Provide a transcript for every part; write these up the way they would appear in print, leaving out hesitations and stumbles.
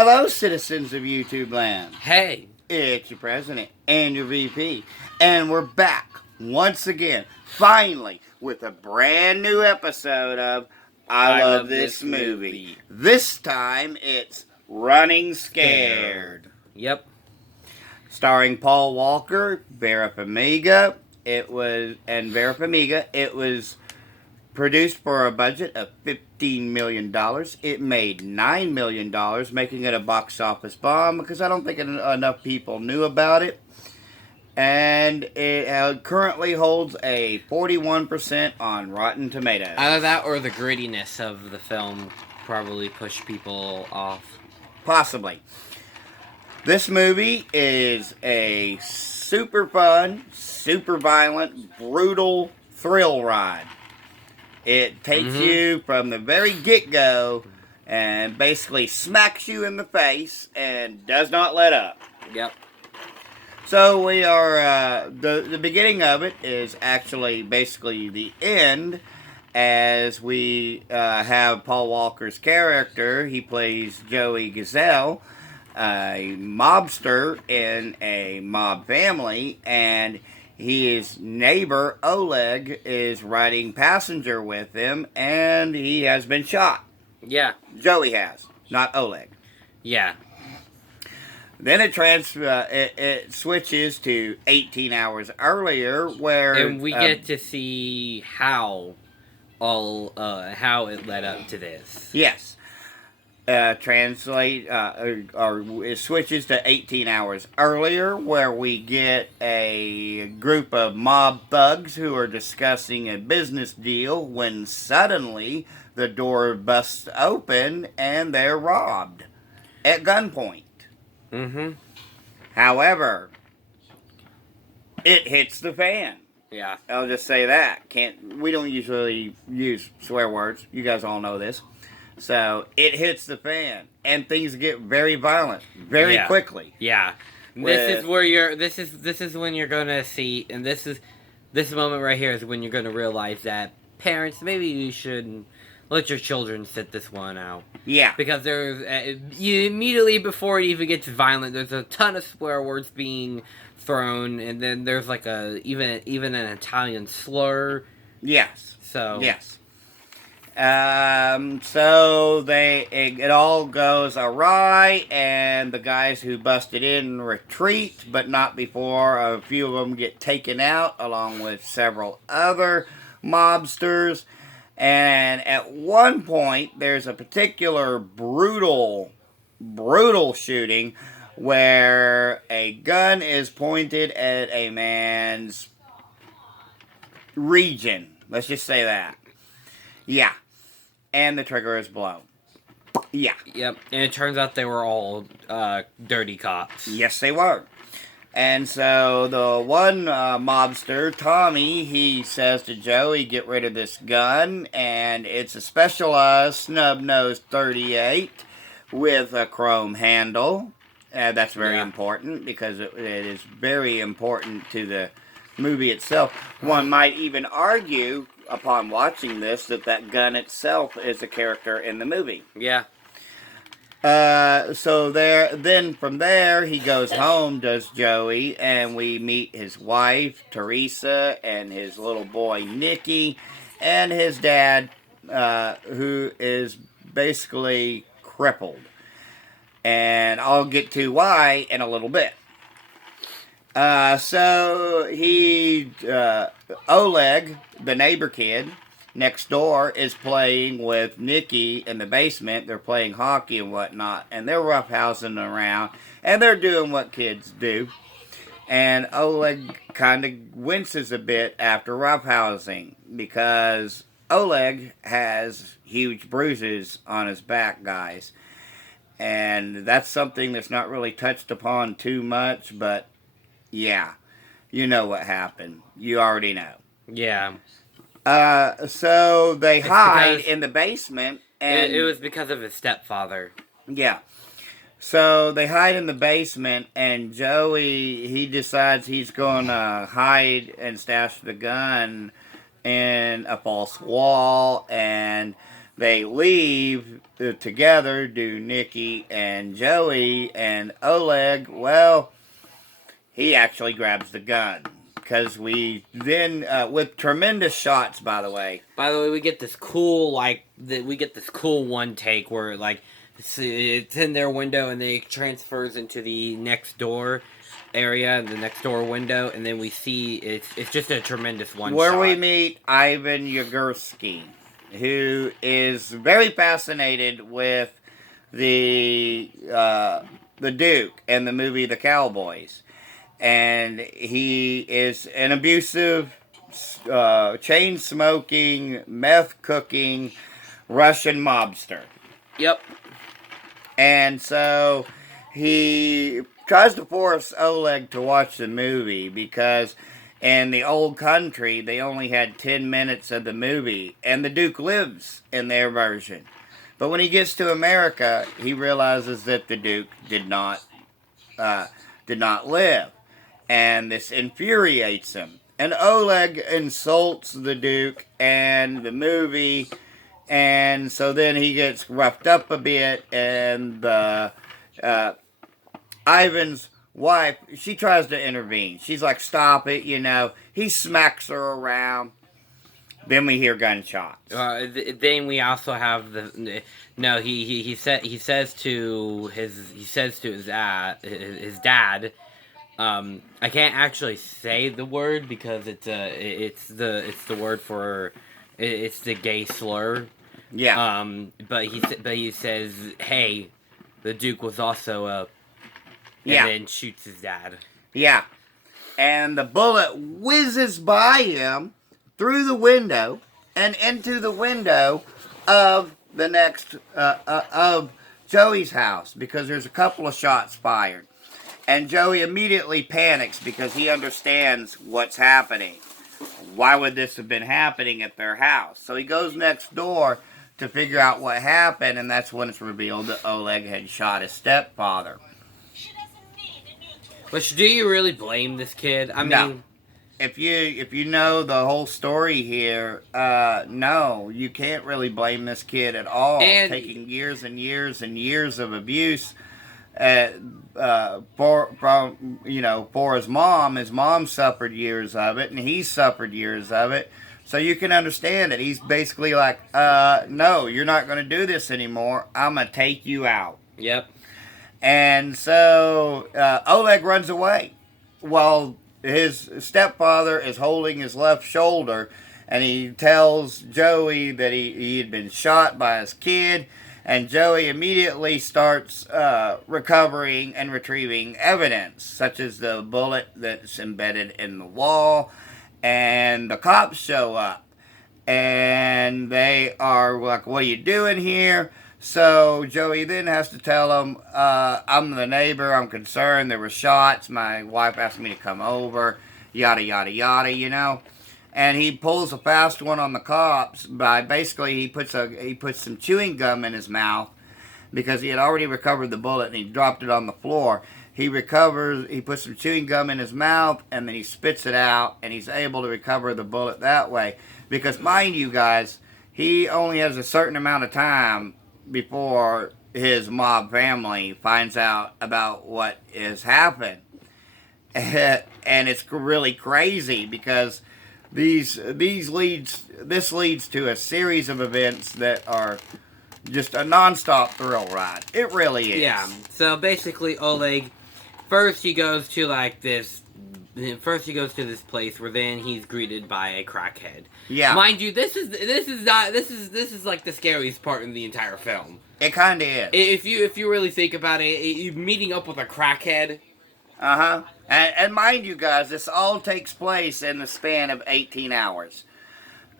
Hello, citizens of YouTube land. Hey, It's your president and your VP, and we're back once again, finally, with a brand new episode of I Love This Movie. This time it's Running Scared. Yep. Starring Paul Walker, Vera Farmiga. It was produced for a budget of $15 million. It made $9 million, making it a box office bomb because I don't think enough people knew about it. And it currently holds a 41% on Rotten Tomatoes. Either that or the grittiness of the film probably pushed people off. Possibly. This movie is a super fun, super violent, brutal thrill ride. It takes you from the very get-go and basically smacks you in the face and does not let up. Yep. So we are, the beginning of it is actually basically the end, as we have Paul Walker's character. He plays Joey Gazelle, a mobster in a mob family, and his neighbor, Oleg, is riding passenger with him, and he has been shot. Yeah. Joey has, not Oleg. Yeah. Then it switches to 18 hours earlier, where... And we get to see how it led up to this. Yes. It switches to 18 hours earlier, where we get a group of mob thugs who are discussing a business deal when suddenly the door busts open and they're robbed at gunpoint. Mm-hmm. However, it hits the fan. Yeah. I'll just say that. We don't usually use swear words. You guys all know this. So it hits the fan, and things get very violent very quickly. Yeah, this is when you're gonna see, and this moment right here is when you're gonna realize that parents, maybe you should let your children sit this one out. Yeah, because there's you immediately before it even gets violent, there's a ton of swear words being thrown, and then there's like even an Italian slur. Yes. So yes. So it all goes awry, and the guys who busted in retreat, but not before a few of them get taken out, along with several other mobsters. And at one point, there's a particular brutal shooting where a gun is pointed at a man's region. Let's just say that. Yeah. And the trigger is blown. Yeah. Yep. And it turns out they were all dirty cops. Yes, they were. And so the one mobster, Tommy, he says to Joey, get rid of this gun. And it's a specialized snub-nosed .38 with a chrome handle. That's very important because it is very important to the movie itself. One might even argue, upon watching this, that gun itself is a character in the movie. Yeah. So then from there, he goes home, does Joey, and we meet his wife, Teresa, and his little boy, Nicky, and his dad, who is basically crippled. And I'll get to why in a little bit. So Oleg, the neighbor kid next door, is playing with Nicky in the basement. They're playing hockey and whatnot, and they're roughhousing around, and they're doing what kids do. And Oleg kind of winces a bit after roughhousing because Oleg has huge bruises on his back, guys. And that's something that's not really touched upon too much, but yeah, you know what happened. You already know. Yeah. So they hide in the basement, and it was because of his stepfather. Yeah. So they hide in the basement, and Joey, he decides he's going to hide and stash the gun in a false wall, and they leave together, do Nikki and Joey, and Oleg, well, he actually grabs the gun. Because we then, with tremendous shots, by the way. By the way, we get this cool one take where like it's in their window and then it transfers into the next door area, the next door window, and then we see it's just a tremendous one where shot. we meet Ivan Yagursky, who is very fascinated with the Duke and the movie The Cowboys. And he is an abusive, chain smoking, meth cooking Russian mobster. Yep. And so he tries to force Oleg to watch the movie because in the old country they only had 10 minutes of the movie, and the Duke lives in their version. But when he gets to America, he realizes that the Duke did not live. And this infuriates him. And Oleg insults the Duke and the movie. And so then he gets roughed up a bit. And Ivan's wife, she tries to intervene. She's like, stop it, you know. He smacks her around. Then we hear gunshots. Then we also have he says to his dad. I can't actually say the word because it's the word for it's the gay slur. Yeah. But he says, "Hey, the Duke was also a," and then shoots his dad. Yeah. And the bullet whizzes by him through the window and into the window of the next of Joey's house because there's a couple of shots fired. And Joey immediately panics because he understands what's happening. Why would this have been happening at their house? So he goes next door to figure out what happened, and that's when it's revealed that Oleg had shot his stepfather. But do you really blame this kid? I mean, no. If you know the whole story here, no, you can't really blame this kid at all. And taking years and years and years of abuse. For his mom suffered years of it, and he suffered years of it. So you can understand it. He's basically like, no, you're not going to do this anymore. I'm going to take you out. Yep. And so Oleg runs away while his stepfather is holding his left shoulder, and he tells Joey that he had been shot by his kid. And Joey immediately starts recovering and retrieving evidence, such as the bullet that's embedded in the wall. And the cops show up. And they are like, what are you doing here? So Joey then has to tell them, I'm the neighbor, I'm concerned, there were shots, my wife asked me to come over, yada, yada, yada, you know. And he pulls a fast one on the cops by basically he puts some chewing gum in his mouth because he had already recovered the bullet and he dropped it on the floor. He puts some chewing gum in his mouth and then he spits it out and he's able to recover the bullet that way. Because mind you guys, he only has a certain amount of time before his mob family finds out about what has happened. And it's really crazy because this leads to a series of events that are just a non-stop thrill ride. It really is. Yeah. So basically, Oleg first he goes to this place where then he's greeted by a crackhead. Yeah. Mind you, this is like the scariest part in the entire film. It kind of is. If you really think about it, meeting up with a crackhead. Uh-huh. And mind you guys, this all takes place in the span of 18 hours.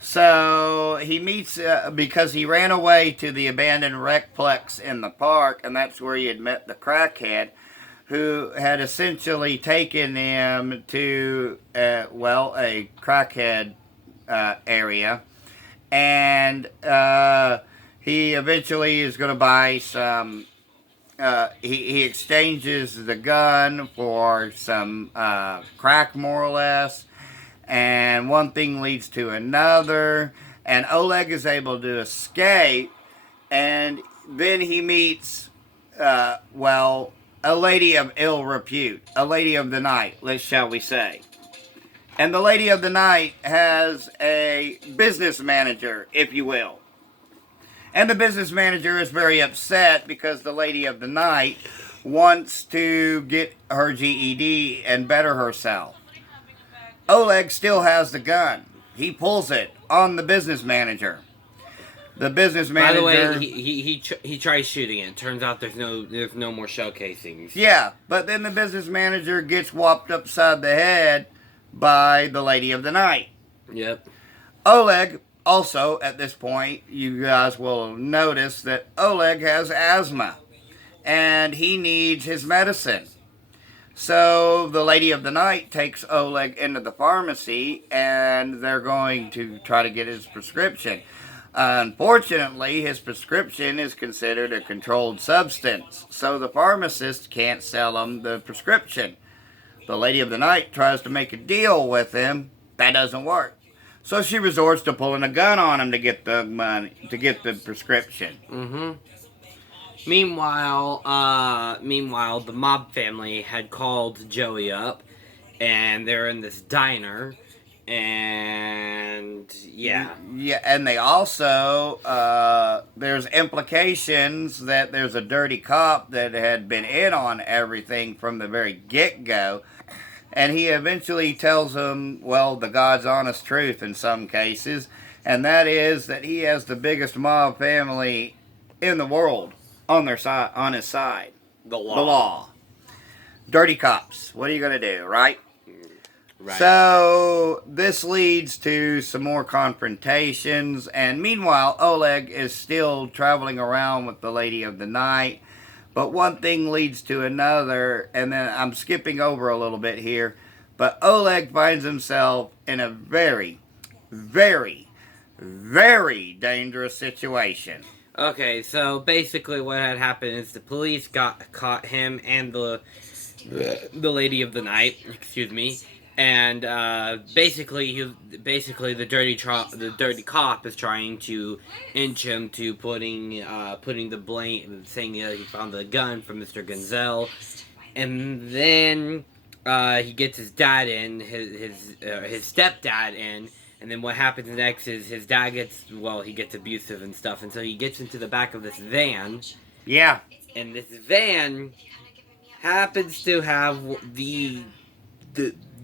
So he meets, because he ran away to the abandoned recplex in the park, and that's where he had met the crackhead, who had essentially taken him to, a crackhead area. And he eventually is going to buy some... he exchanges the gun for some crack, more or less, and one thing leads to another, and Oleg is able to escape, and then he meets, well, a lady of ill repute, a lady of the night, shall we say. And the lady of the night has a business manager, if you will. And the business manager is very upset because the lady of the night wants to get her GED and better herself. Oleg still has the gun. He pulls it on the business manager. The business manager. By the way, he tries shooting it. Turns out there's no more shell casings. Yeah, but then the business manager gets whopped upside the head by the lady of the night. Yep. Oleg, also at this point, you guys will notice that Oleg has asthma and he needs his medicine. So the lady of the night takes Oleg into the pharmacy and they're going to try to get his prescription. Unfortunately, his prescription is considered a controlled substance, so the pharmacist can't sell him the prescription. The lady of the night tries to make a deal with him. That doesn't work. So she resorts to pulling a gun on him to get the money, to get the prescription. Mm-hmm. Meanwhile, the mob family had called Joey up, and they're in this diner, and yeah. Yeah, and they also, there's implications that there's a dirty cop that had been in on everything from the very get-go. And he eventually tells them, well, the God's honest truth in some cases, and that is that he has the biggest mob family in the world on their side, on his side. The law. The law. Dirty cops. What are you going to do, right? Right. So this leads to some more confrontations, and meanwhile, Oleg is still traveling around with the lady of the night. But one thing leads to another, and then I'm skipping over a little bit here. But Oleg finds himself in a very, very, very dangerous situation. Okay, so basically what had happened is the police caught him and the lady of the night, excuse me, and basically the dirty cop is trying to inch him to putting the blame, saying he found the gun from Mr. Gonzel, and then he gets his dad in, his stepdad in. And then what happens next is his dad gets abusive and stuff, and so he gets into the back of this van. Yeah. And this van happens to have the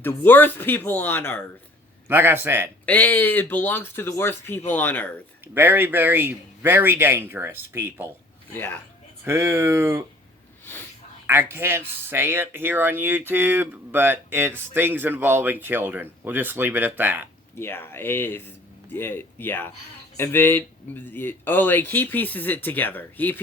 worst people on Earth. Like I said. It belongs to the worst people on Earth. Very, very, very dangerous people. Yeah. Who, I can't say it here on YouTube, but it's things involving children. We'll just leave it at that. Yeah, it is. Yeah, and then Oleg, he pieces it together. He's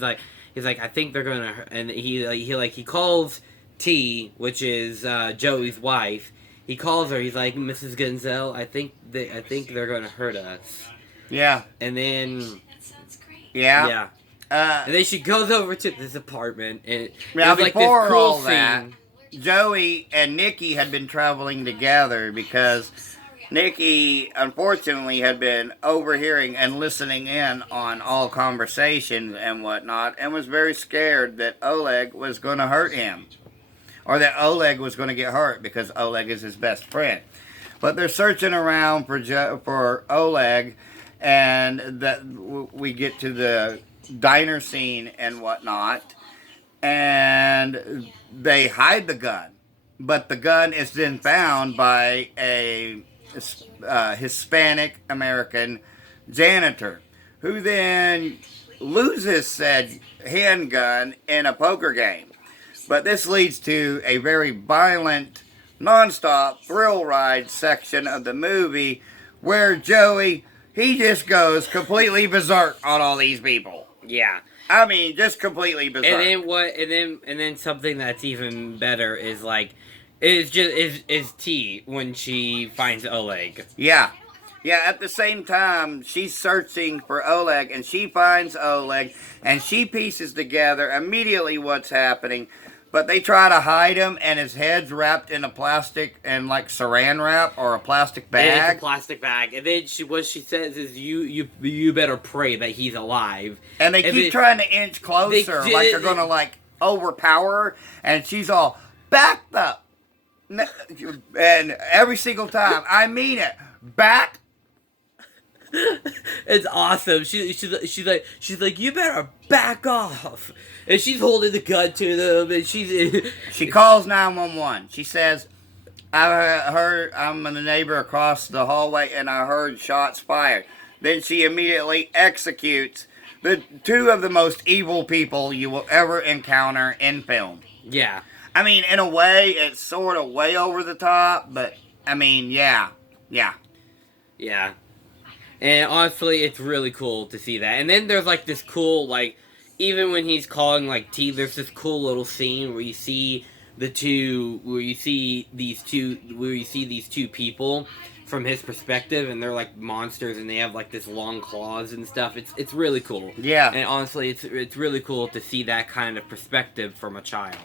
like, I think they're gonna. And he calls T, which is Joey's wife. He calls her. He's like, Mrs. Gonzel, I think they're gonna hurt us. Yeah. And then. Yeah. Yeah. And then she goes over to this apartment, and now like before this cool all scene. that, Joey and Nikki had been traveling together because Nikki, unfortunately, had been overhearing and listening in on all conversations and whatnot, and was very scared that Oleg was going to hurt him, or that Oleg was going to get hurt because Oleg is his best friend. But they're searching around for Oleg, and that we get to the diner scene and whatnot. And they hide the gun, but the gun is then found by a Hispanic American janitor, who then loses said handgun in a poker game. But this leads to a very violent, non-stop thrill ride section of the movie where Joey, he just goes completely berserk on all these people. Yeah. I mean, just completely berserk. And then something that's even better is like, is T when she finds Oleg. Yeah. Yeah, at the same time, she's searching for Oleg, and she finds Oleg, and she pieces together immediately what's happening. but they try to hide him, and his head's wrapped in a plastic and like saran wrap or a plastic And it's a bag. plastic bag, and then what she says is, "You better pray that he's alive." And they keep trying to inch closer, like they're gonna like overpower her, and she's all backed up. And every single time, I mean it, back. It's awesome. She's like, you better back off, and she's holding the gun to them, and She calls 911. She says, I'm the neighbor across the hallway, and I heard shots fired. Then she immediately executes the two of the most evil people you will ever encounter in film. Yeah. I mean, in a way, it's sort of way over the top, but I mean, yeah. And honestly, it's really cool to see that. And then there's like this cool, like, even when he's calling like T, there's this cool little scene where you see these two people from his perspective, and they're like monsters, and they have like this long claws and stuff. It's really cool. Yeah. And honestly, it's really cool to see that kind of perspective from a child.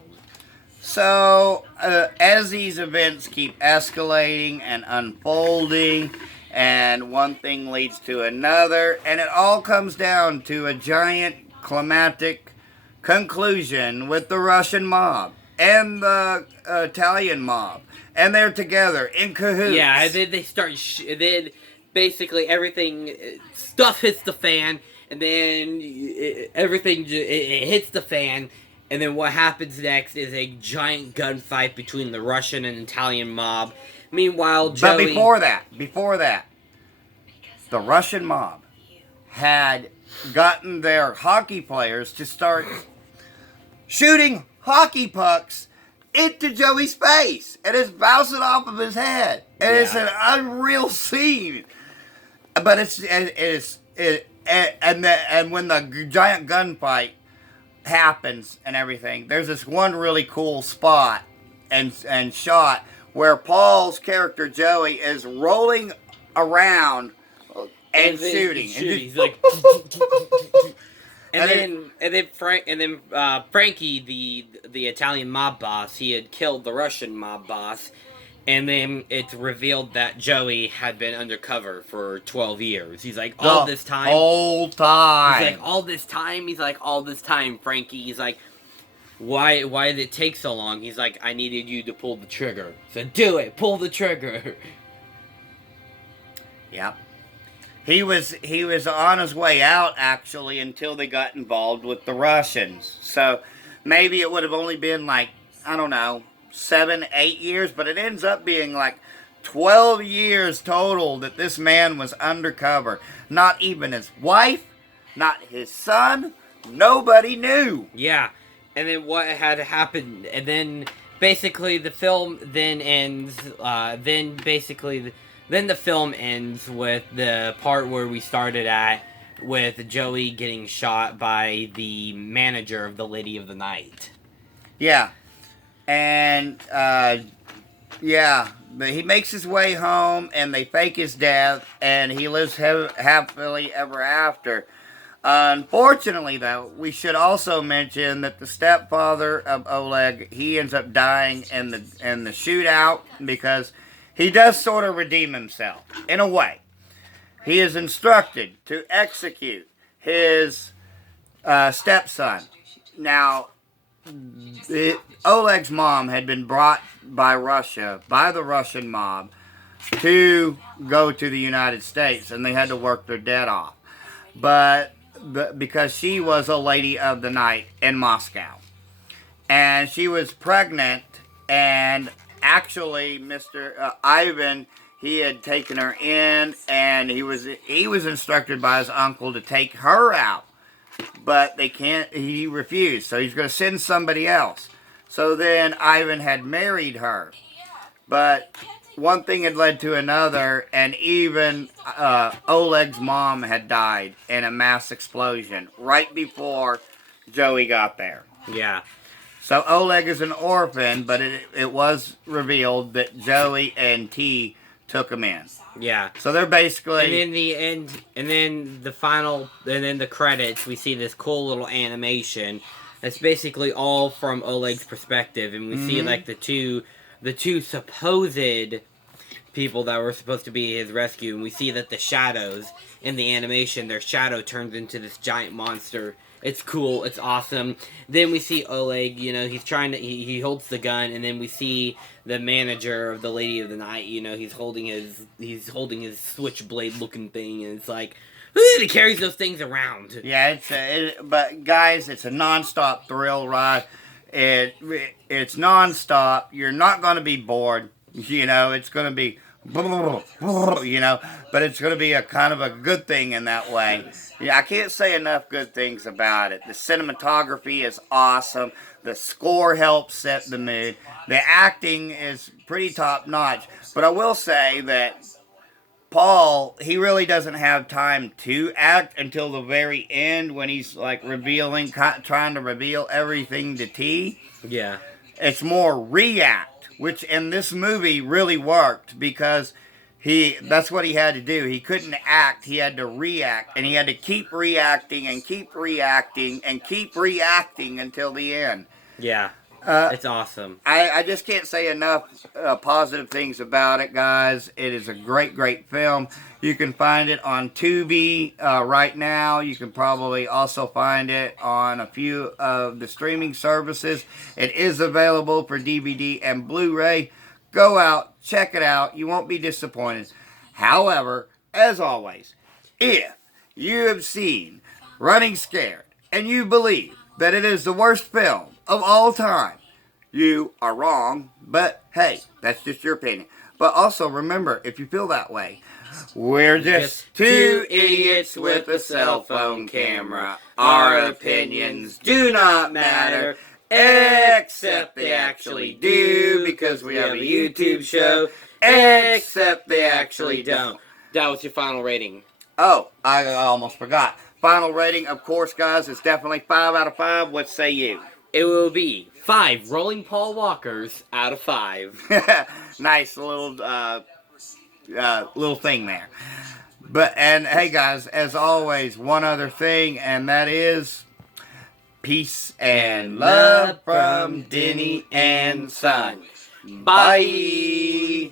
So, as these events keep escalating and unfolding, and one thing leads to another, and it all comes down to a giant climactic conclusion with the Russian mob and the Italian mob, and they're together in cahoots. Yeah, and then they start. Then basically everything stuff hits the fan, and then everything it hits the fan. And then what happens next is a giant gunfight between the Russian and Italian mob. Meanwhile, Joey... But before that, the Russian mob had gotten their hockey players to start shooting hockey pucks into Joey's face, and it's bouncing off of his head. And it's an unreal scene. But and when the giant gunfight happens and everything, there's this one really cool spot and shot where Paul's character Joey is rolling around and shooting. He's like, and then Frankie, the Italian mob boss, he had killed the Russian mob boss. And then it's revealed that Joey had been undercover for 12 years. He's like, all this time. Whole time. He's like, all this time? He's like, all this time, Frankie. He's like, why did it take so long? He's like, I needed you to pull the trigger. So do it. Pull the trigger. Yep. He was on his way out, actually, until they got involved with the Russians. So maybe it would have only been like, I don't know, 7, 8 years, but it ends up being like 12 years total that this man was undercover. Not even his wife, not his son, nobody knew. Yeah, and then what had happened, and then basically the film then ends, then the film ends with the part where we started at, with Joey getting shot by the manager of the Lady of the Night. Yeah. And, he makes his way home, and they fake his death, and he lives happily ever after. Unfortunately, though, we should also mention that the stepfather of Oleg, he ends up dying in the shootout, because he does sort of redeem himself, in a way. He is instructed to execute his stepson. Now, Oleg's mom had been brought by the Russian mob, to go to the United States, and they had to work their debt off. But because she was a lady of the night in Moscow, and she was pregnant, and actually Mr. Ivan, he had taken her in, and he was instructed by his uncle to take her out. But he refused, so he's going to send somebody else. So then Ivan had married her. But one thing had led to another, and even Oleg's mom had died in a mass explosion right before Joey got there. Yeah. So Oleg is an orphan, but it was revealed that Joey and T took him in. Yeah. So they're basically... And in the end, and then the credits, we see this cool little animation It's basically all from Oleg's perspective, and we see like the two supposed people that were supposed to be his rescue, and we see that the shadows in the animation, their shadow turns into this giant monster. It's cool. It's awesome. Then we see Oleg. He's trying to. He holds the gun, and then we see the manager of the Lady of the Night. He's holding his switchblade looking thing, and it's like, he carries those things around. Yeah, but guys, it's a non-stop thrill ride. It's non-stop. You're not going to be bored. It's going to be, but it's going to be a kind of a good thing in that way. Yeah, I can't say enough good things about it. The cinematography is awesome. The score helps set the mood. The acting is pretty top-notch. But I will say that Paul, he really doesn't have time to act until the very end when he's like trying to reveal everything to T. Yeah. It's more react, which in this movie really worked because that's what he had to do. He couldn't act, he had to react, and he had to keep reacting and keep reacting and keep reacting until the end. Yeah. It's awesome. I just can't say enough positive things about it, guys. It is a great, great film. You can find it on Tubi right now. You can probably also find it on a few of the streaming services. It is available for DVD and Blu-ray. Go out, check it out. You won't be disappointed. However, as always, if you have seen Running Scared and you believe that it is the worst film of all time, you are wrong, but hey, that's just your opinion. But also remember, if you feel that way, we're just two idiots with a cell phone camera. Our opinions do not matter, except they actually do, because we have a YouTube show, except they actually don't. That was your final rating. Oh, I almost forgot. Final rating, of course, guys, is definitely 5 out of 5. What say you? It will be 5 rolling Paul Walkers out of 5. Nice little little thing there. And hey, guys, as always, one other thing, and that is peace and love from Denny and Son. Bye.